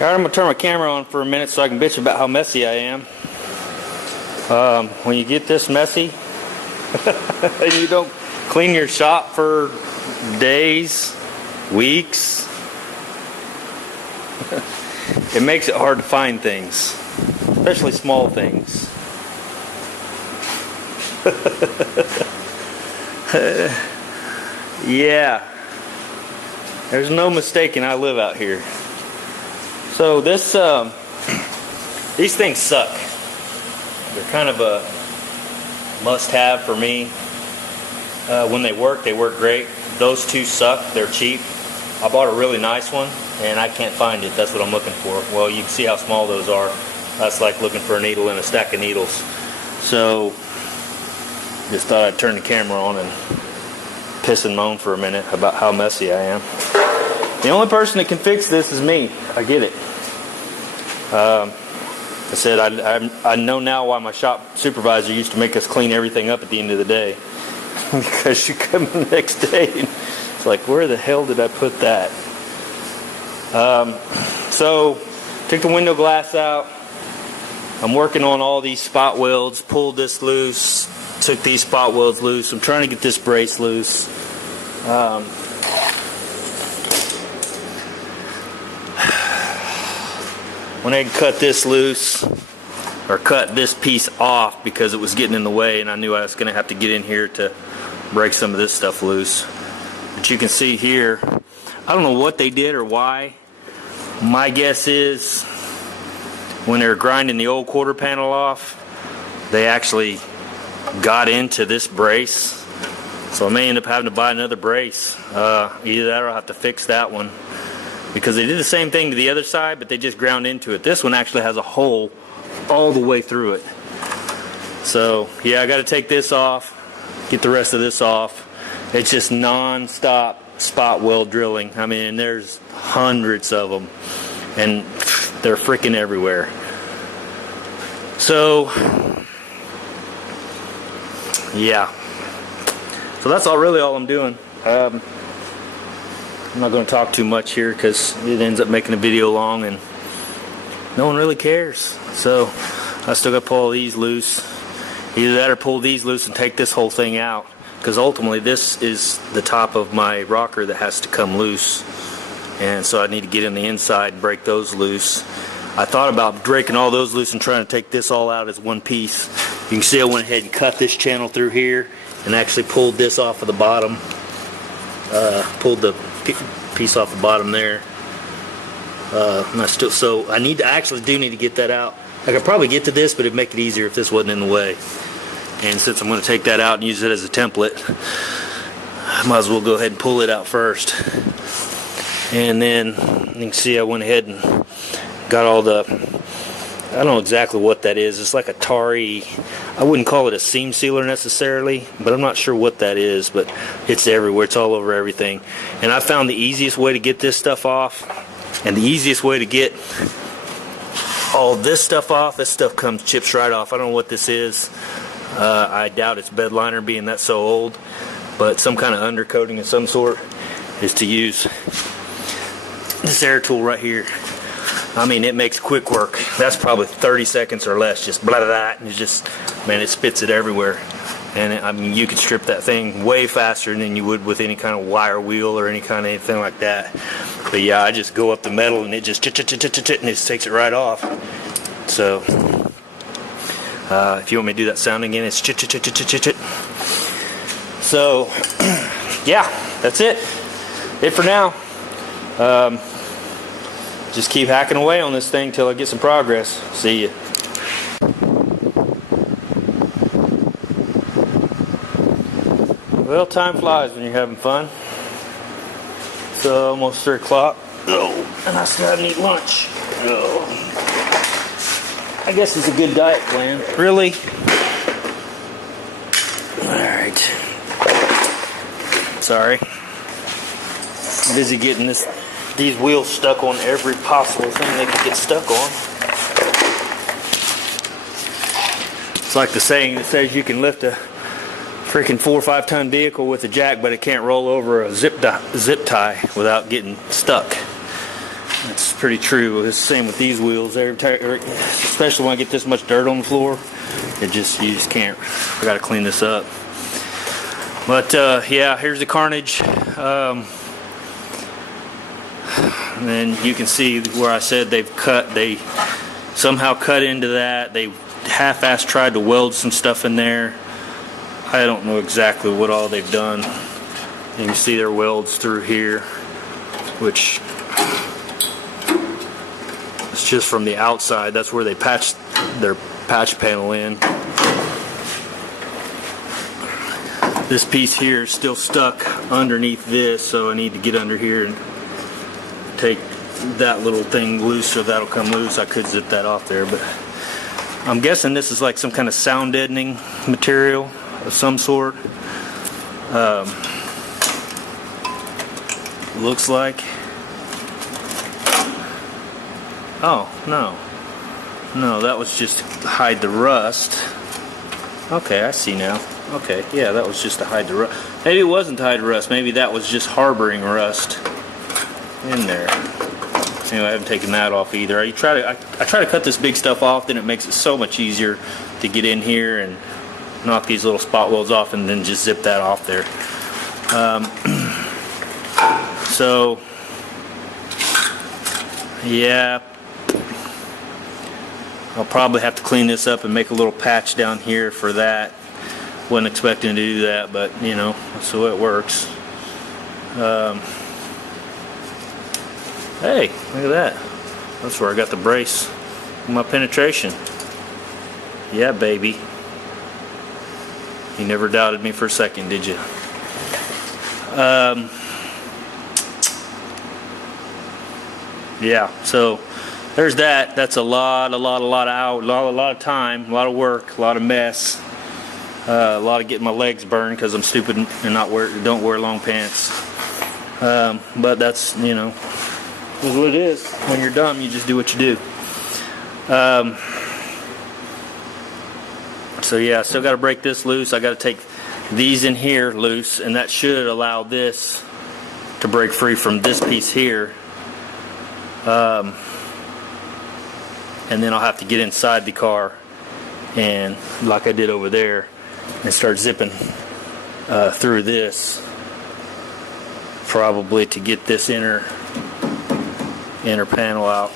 Alright, I'm going to turn my camera on for a minute so I can bitch about how messy I am. When you get this messy and you don't clean your shop for days, weeks, it makes it hard to find things, especially small things. Yeah, there's no mistaking I live out here. So this, these things suck. They're kind of a must-have for me. When they work great. Those two suck. They're cheap. I bought a really nice one, and I can't find it. That's what I'm looking for. Well, you can see how small those are. That's like looking for a needle in a stack of needles. So, just thought I'd turn the camera on and piss and moan for a minute about how messy I am. The only person that can fix this is me. I get it. I said I know now why my shop supervisor used to make us clean everything up at the end of the day. Because you come the next day and it's like, where the hell did I put that? So, took the window glass out. I'm working on all these spot welds. Pulled this loose. Took these spot welds loose. I'm trying to get this brace loose. When I cut this loose, or cut this piece off because it was getting in the way, and I knew I was going to have to get in here to break some of this stuff loose. But you can see here, I don't know what they did or why. My guess is when they were grinding the old quarter panel off, they actually got into this brace. So I may end up having to buy another brace. Either that or I'll have to fix that one. Because they did the same thing to the other side, but they just ground into it. This one actually has a hole all the way through it. So, yeah, I got to take this off, get the rest of this off. It's just non-stop spot weld drilling. I mean, there's hundreds of them, and they're freaking everywhere. So, yeah. So that's all I'm doing. I'm not going to talk too much here because it ends up making a video long and no one really cares. So I still got to pull all these loose. Either that or pull these loose and take this whole thing out, because ultimately this is the top of my rocker that has to come loose, and so I need to get in the inside and break those loose. I thought about breaking all those loose and trying to take this all out as one piece. You can see I went ahead and cut this channel through here and actually pulled this off of the bottom. Pulled the piece off the bottom there. So I actually do need to get that out. I could probably get to this, but it'd make it easier if this wasn't in the way. And since I'm going to take that out and use it as a template, I might as well go ahead and pull it out first. And then you can see I went ahead and got all the, I don't know exactly what that is. It's like a tarry, I wouldn't call it a seam sealer necessarily, but I'm not sure what that is, but it's everywhere. It's all over everything. And I found the easiest way to get this stuff off, and the easiest way to get all this stuff off, this stuff chips right off. I don't know what this is. I doubt it's bed liner being that so old, but some kind of undercoating of some sort is to use this air tool right here. I mean, it makes quick work. That's probably 30 seconds or less, just blah, blah, blah, and it just, man, it spits it everywhere. And I mean, you could strip that thing way faster than you would with any kind of wire wheel or any kind of anything like that. But yeah, I just go up the metal and it just and it just takes it right off. So if you want me to do that sound again, it's So yeah, that's it for now. Just keep hacking away on this thing till I get some progress. See ya. Well, time flies when you're having fun. So almost 3 o'clock. Oh, and I still haven't eaten lunch. Oh. I guess it's a good diet plan. Really? Alright. Sorry. I'm busy getting these wheels stuck on every possible thing they can get stuck on. It's like the saying that says you can lift a freaking 4 or 5 ton vehicle with a jack, but it can't roll over a zip tie without getting stuck. That's pretty true. It's the same with these wheels. Especially when I get this much dirt on the floor, you just can't. I got to clean this up. But yeah, here's the carnage. And then you can see where I said they somehow cut into that. They half-assed tried to weld some stuff in there. I don't know exactly what all they've done. You can see their welds through here, which is just from the outside. That's where they patched their patch panel in. This piece here is still stuck underneath this, so I need to get under here and take that little thing loose, so that'll come loose. I could zip that off there, but I'm guessing this is like some kind of sound deadening material of some sort. Looks like. Oh, no, that was just to hide the rust. Okay, I see now. Okay, yeah, that was just to hide the rust. Maybe it wasn't to hide the rust. Maybe that was just harboring rust in there. Anyway, I haven't taken that off either. I try to cut this big stuff off, then it makes it so much easier to get in here and knock these little spot welds off, and then just zip that off there. So yeah, I'll probably have to clean this up and make a little patch down here for that. Wasn't expecting to do that, but you know, that's the way it works. Hey, look at that. That's where I got the brace for my penetration. Yeah, baby. You never doubted me for a second, did you? Yeah, so there's that. That's a lot of time, a lot of work, a lot of mess, a lot of getting my legs burned because I'm stupid and don't wear long pants. But that's, you know, is what it is. When you're dumb, you just do what you do. So yeah, I still got to break this loose. I got to take these in here loose, and that should allow this to break free from this piece here. And then I'll have to get inside the car, and like I did over there, and start zipping through this, probably to get this inner panel out.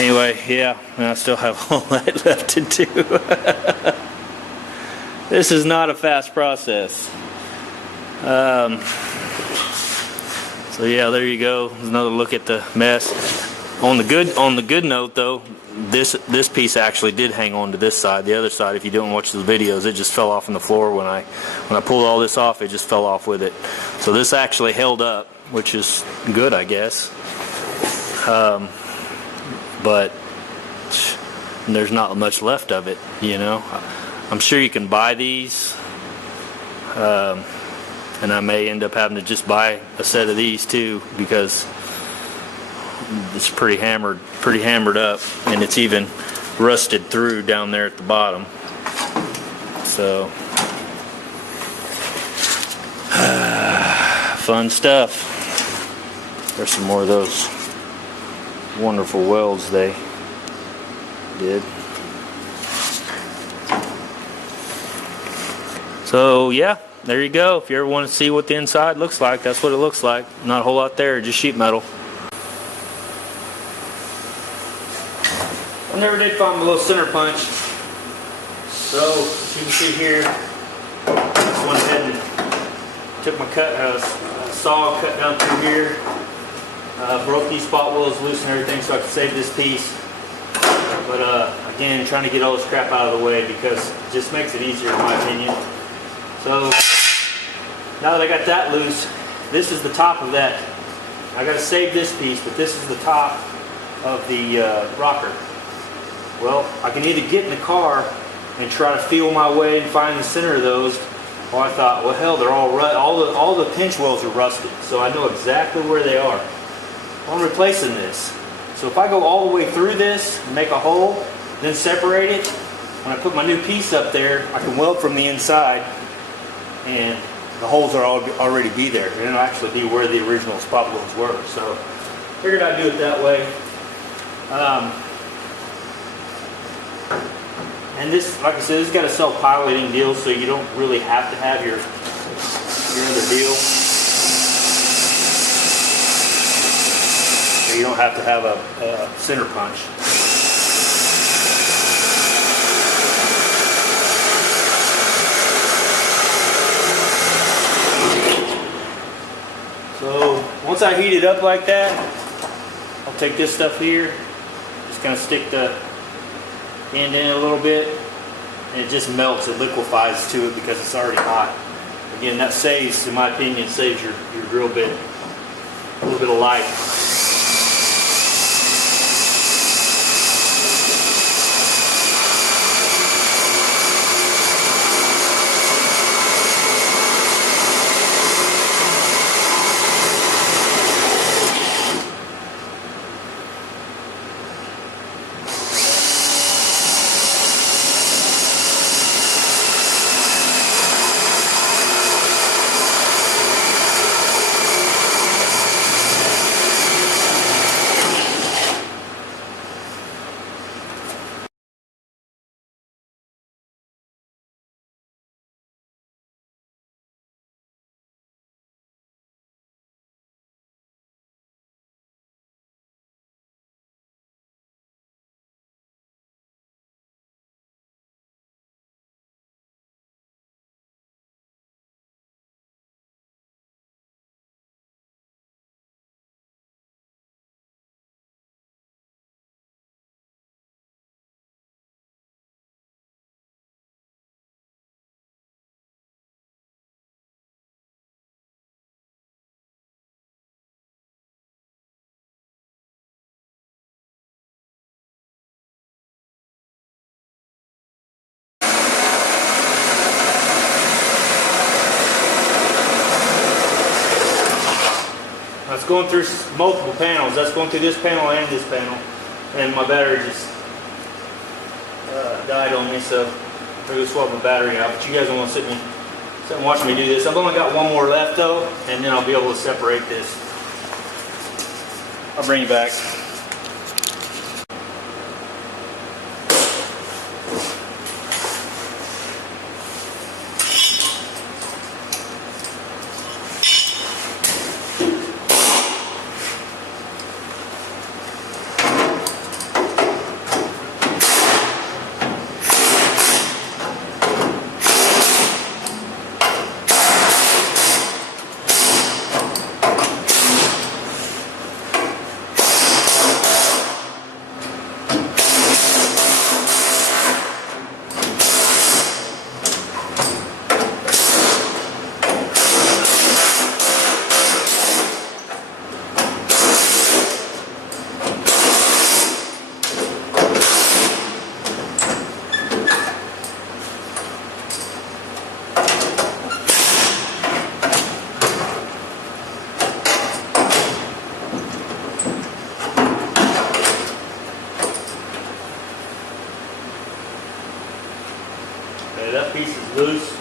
Anyway, yeah, and I still have all that left to do. This is not a fast process. So yeah, there you go. There's another look at the mess. On the good note though, this piece actually did hang on to this side. The other side, if you didn't watch the videos, it just fell off on the floor when I pulled all this off. It just fell off with it. So this actually held up, which is good, I guess. But there's not much left of it, you know. I'm sure you can buy these. And I may end up having to just buy a set of these too, because it's pretty hammered up, and it's even rusted through down there at the bottom. So fun stuff. There's some more of those wonderful welds they did. So yeah, there you go. If you ever want to see what the inside looks like, that's what it looks like. Not a whole lot there, just sheet metal. I never did find my little center punch. So, as you can see here, I went ahead and took my saw, cut down through here, broke these spot welds loose and everything so I could save this piece. But again, trying to get all this crap out of the way because it just makes it easier in my opinion. So now that I got that loose, this is the top of that. I got to save this piece, but this is the top of the rocker. Well, I can either get in the car and try to feel my way and find the center of those, or I thought, well, hell, they're all the pinch welds are rusted, so I know exactly where they are. I'm replacing this. So if I go all the way through this, make a hole, then separate it, when I put my new piece up there, I can weld from the inside, and the holes are already be there. And it'll actually be where the original spot welds were. So figured I'd do it that way. And this, like I said, this has got a self-piloting deal, so you don't really have to have your other deal. So you don't have to have a center punch. So once I heat it up like that, I'll take this stuff here, just kind of stick the end in a little bit, and it just melts, it liquefies to it because it's already hot. Again, that saves, in my opinion, saves your drill bit a little bit of life. It's going through multiple panels. That's going through this panel and this panel. And my battery just died on me, so I'm going to swap my battery out. But you guys don't want to sit and watch me do this. I've only got one more left though, and then I'll be able to separate this. I'll bring you back. Okay, that piece is loose.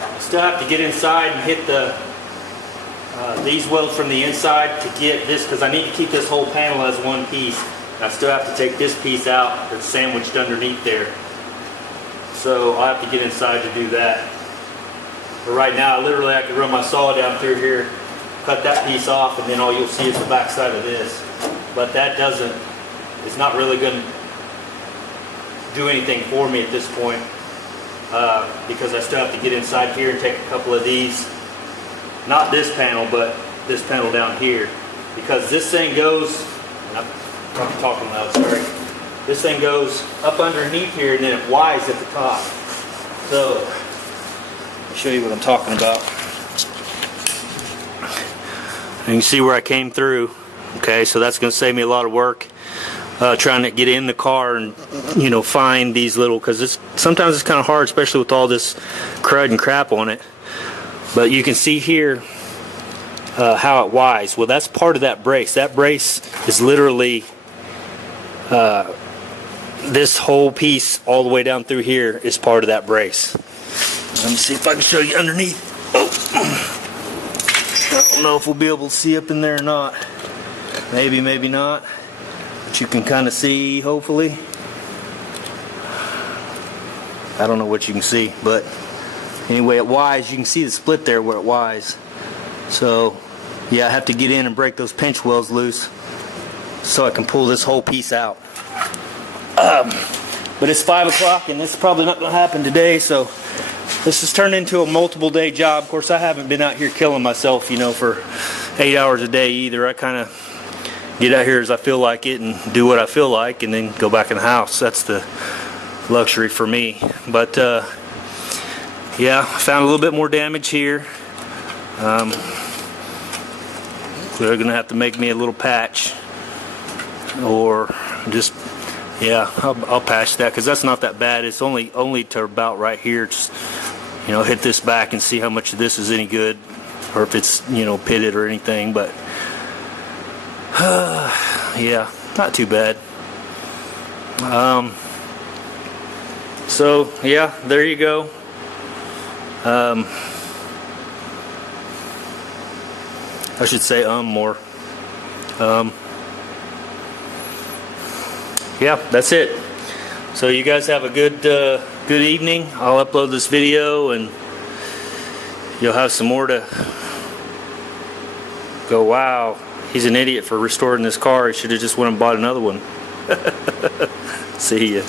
I still have to get inside and hit these welds from the inside to get this, because I need to keep this whole panel as one piece. I still have to take this piece out that's sandwiched underneath there. So I'll have to get inside to do that. But right now, literally I could run my saw down through here, cut that piece off, and then all you'll see is the back side of this. But that it's not really going to do anything for me at this point, because I still have to get inside here and take a couple of these, not this panel, but this panel down here, because this thing goes, I'm probably talking loud, sorry, this thing goes up underneath here and then it wides at the top. So I'll show you what I'm talking about. And you can see where I came through. Okay, so that's going to save me a lot of work trying to get in the car and, you know, find these little, because sometimes it's kind of hard, especially with all this crud and crap on it. But you can see here how it wides. Well, that's part of that brace. That brace is literally this whole piece all the way down through here is part of that brace. Let me see if I can show you underneath. Oh. don't know if we'll be able to see up in there or not. Maybe, maybe not. But you can kind of see, hopefully. I don't know what you can see, but anyway, at Wise, you can see the split there where it Wise. So, yeah, I have to get in and break those pinch welds loose so I can pull this whole piece out. But it's 5 o'clock, and this is probably not going to happen today, so this has turned into a multiple day job. Of course, I haven't been out here killing myself, you know, for 8 hours a day either. I kind of get out here as I feel like it and do what I feel like and then go back in the house. That's the luxury for me. But yeah, I found a little bit more damage here. They're gonna have to make me a little patch, or just, yeah, I'll patch that, because that's not that bad. It's only to about right here. Just, you know, hit this back and see how much of this is any good, or if it's, you know, pitted or anything. But yeah, not too bad. So yeah, there you go. I should say more. Yeah, that's it. So you guys have a good evening. I'll upload this video and you'll have some more to go, wow, he's an idiot for restoring this car. He should have just went and bought another one. See ya.